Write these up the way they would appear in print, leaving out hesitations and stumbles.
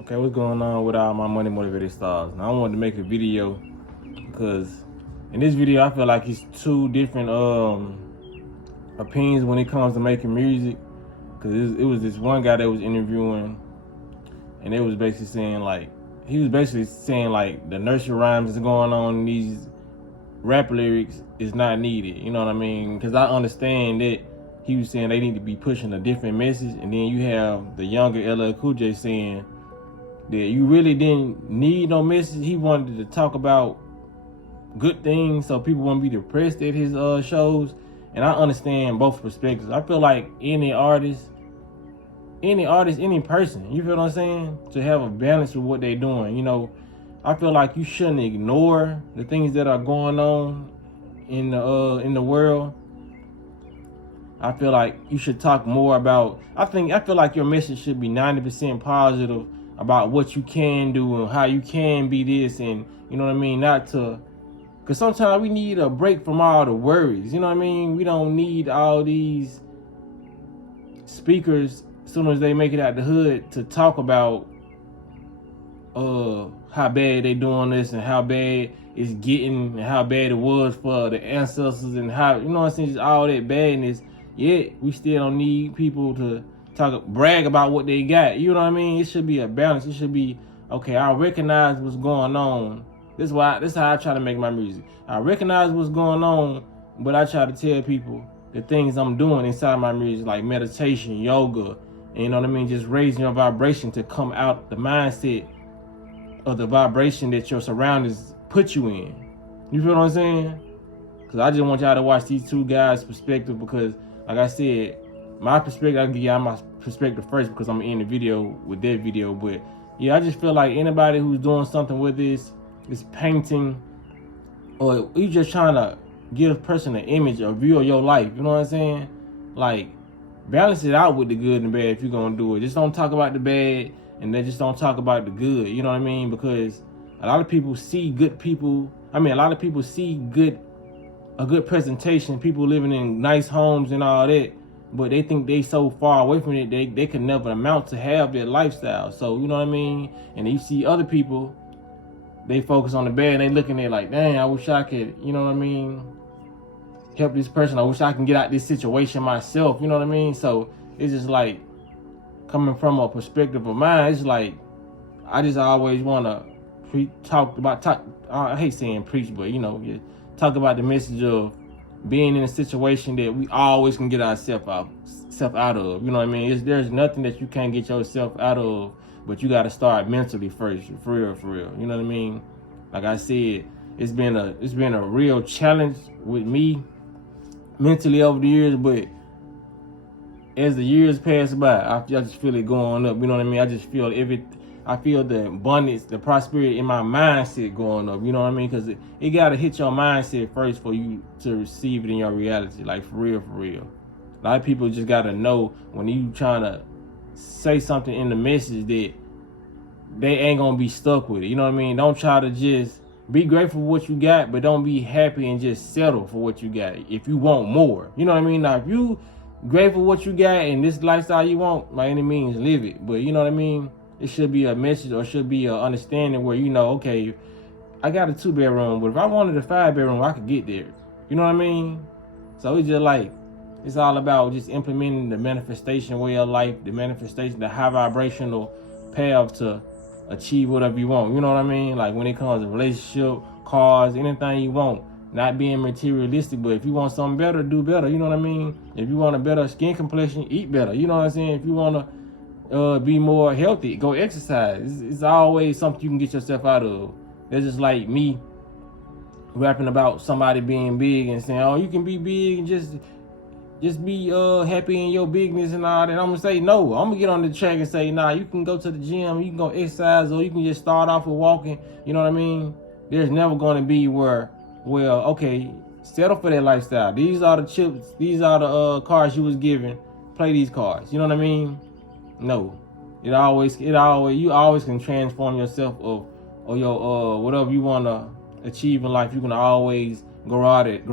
Okay, what's going on with all my money motivated stars? Now I wanted to make a video because in this video I feel like it's two different opinions when it comes to making music. Cause it was this one guy that was interviewing, and it was basically saying like the nursery rhymes that's going on in these rap lyrics is not needed. You know what I mean? Because I understand that he was saying they need to be pushing a different message, and then you have the younger LL Cool J saying that you really didn't need no message. He wanted to talk about good things so people won't be depressed at his shows. And I understand both perspectives. I feel like any artist, any person, you feel what I'm saying, to have a balance with what they're doing. You know, I feel like you shouldn't ignore the things that are going on in the world. I feel like you should talk more about. I feel like your message should be 90% positive about what you can do and how you can be this, and you know what I mean. Because sometimes we need a break from all the worries. You know what I mean. We don't need all these speakers as soon as they make it out the hood to talk about how bad they doing this and how bad it's getting and how bad it was for the ancestors and how, you know what I'm saying, just all that badness. Yet we still don't need people to brag about what they got. You know what I mean? It should be a balance. It should be, okay, I recognize what's going on. This is how I try to make my music. I recognize what's going on, but I try to tell people the things I'm doing inside my music, like meditation, yoga, and you know what I mean, just raising your vibration to come out the mindset of the vibration that your surroundings put you in. You feel what I'm saying? Because I just want y'all to watch these two guys' perspective, because like I said, my perspective, I can give y'all my perspective first because I'm in the video with that video. But yeah, I just feel like anybody who's doing something with this painting, or you just trying to give a person an image, a view of your life, you know what I'm saying? Like, balance it out with the good and bad if you're gonna do it. Just don't talk about the bad and then just don't talk about the good, you know what I mean? Because a lot of people see a good presentation, people living in nice homes and all that, but they think they so far away from it, they can never amount to have their lifestyle. So, you know what I mean? And you see other people, they focus on the bad, and they looking at like, dang, I wish I could, you know what I mean, help this person. I wish I can get out this situation myself, you know what I mean? So it's just like, coming from a perspective of mine, it's like, I just always want to I hate saying preach, but you know, talk about the message of being in a situation that we always can get ourselves out of. You know what I mean? There's nothing that you can't get yourself out of, but you got to start mentally first, for real. You know what I mean? Like I said, it's been a real challenge with me mentally over the years, but as the years pass by, I just feel it going up. You know what I mean? I just feel I feel the abundance, the prosperity in my mindset going up. You know what I mean? Because it got to hit your mindset first for you to receive it in your reality. Like, for real. A lot of people just got to know when you trying to say something in the message that they ain't going to be stuck with it. You know what I mean? Don't try to just be grateful for what you got, but don't be happy and just settle for what you got if you want more. You know what I mean? Now, if you grateful for what you got and this lifestyle you want, by any means, live it. But you know what I mean? It should be a message, or should be an understanding where, you know, okay, I got a 2-bedroom, but if I wanted a 5-bedroom, I could get there. You know what I mean? So it's just like, it's all about just implementing the manifestation way of life, the high vibrational path to achieve whatever you want. You know what I mean? Like, when it comes to relationship, cars, anything you want, not being materialistic, but if you want something better, do better. You know what I mean? If you want a better skin complexion, eat better. You know what I'm saying? If you want to be more healthy, go exercise. It's always something you can get yourself out of. That's just like me rapping about somebody being big and saying, oh, you can be big and just be happy in your bigness and all that. I'm gonna say no. I'm gonna get on the track and say, nah, you can go to the gym, you can go exercise, or you can just start off with walking. You know what I mean? There's never gonna be where, well, okay, settle for that lifestyle. These are the chips, these are the cards you was given. Play these cards. You know what I mean? No. You always can transform yourself or your whatever you wanna achieve in life. You can always grow out of it. You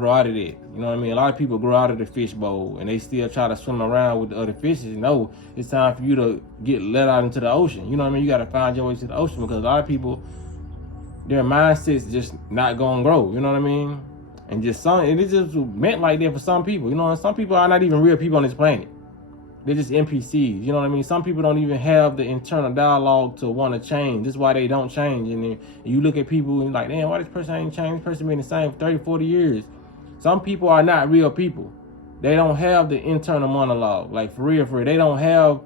know what I mean? A lot of people grow out of the fishbowl and they still try to swim around with the other fishes. No, it's time for you to get let out into the ocean. You know what I mean? You got to find your way to the ocean, because a lot of people, their mindset's just not gonna grow. You know what I mean? And just it is just meant like that for some people. You know, and some people are not even real people on this planet. They're just NPCs. You know what I mean? Some people don't even have the internal dialogue to want to change. That's why they don't change. And then you look at people and you're like, damn, why this person ain't changed? This person been the same for 30, 40 years. Some people are not real people. They don't have the internal monologue. Like, for real. They don't have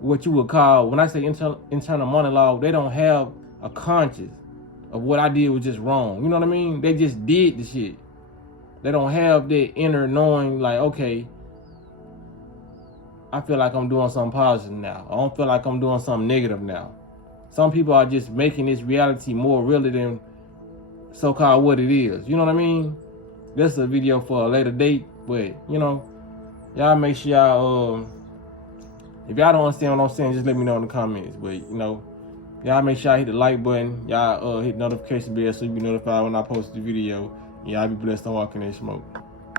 what you would call, when I say internal monologue, they don't have a conscience of what I did was just wrong. You know what I mean? They just did the shit. They don't have that inner knowing, like, okay, I feel like I'm doing something positive now. I don't feel like I'm doing something negative now. Some people are just making this reality more realer than so-called what it is. You know what I mean? This is a video for a later date, but, you know, y'all make sure y'all, if y'all don't understand what I'm saying, just let me know in the comments. But, you know, y'all make sure y'all hit the like button. Y'all hit the notification bell so you be notified when I post the video. Y'all be blessed on Walking in Smoke.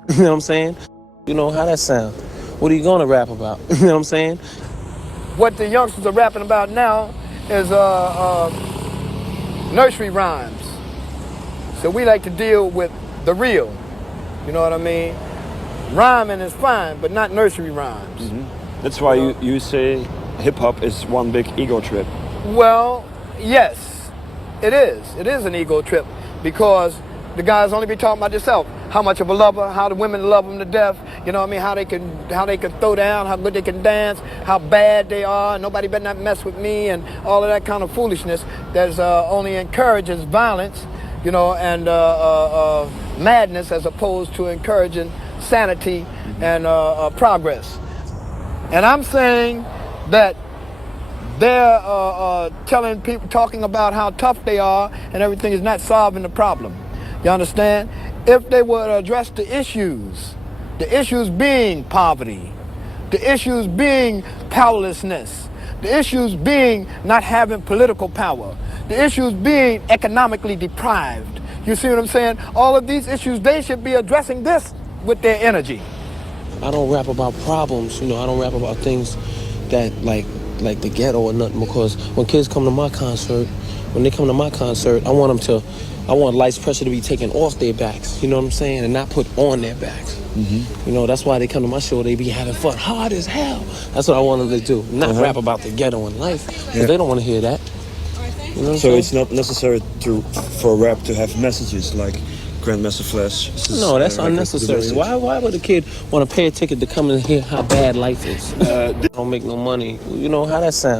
You know what I'm saying? You know how that sound. What are you gonna rap about? You know what I'm saying? What the youngsters are rapping about now is nursery rhymes. So we like to deal with the real. You know what I mean? Rhyming is fine, but not nursery rhymes. Mm-hmm. That's why you say hip-hop is one big ego trip. Well, yes, it is. It is an ego trip, because the guys only be talking about themselves. How much of a lover, how the women love them to death, you know what I mean, how they can throw down, how good they can dance, how bad they are, nobody better not mess with me, and all of that kind of foolishness that only encourages violence, you know, and madness, as opposed to encouraging sanity and progress. And I'm saying that they're telling people, talking about how tough they are and everything is not solving the problem. You understand? If they would address the issues being poverty, the issues being powerlessness, the issues being not having political power, the issues being economically deprived. You see what I'm saying? All of these issues, they should be addressing this with their energy. I don't rap about problems, you know, I don't rap about things that like the ghetto or nothing, because when kids come to my concert, I want life's pressure to be taken off their backs, you know what I'm saying, and not put on their backs. Mm-hmm. You know, that's why they come to my show, they be having fun hard as hell. That's what I want them to do, not rap about the ghetto and life, because they don't want to hear that. You know what I'm saying? It's not necessary for rap to have messages like Grandmaster Flash. No, that's unnecessary. Why would a kid want to pay a ticket to come and hear how bad life is? Don't make no money. You know how that sounds.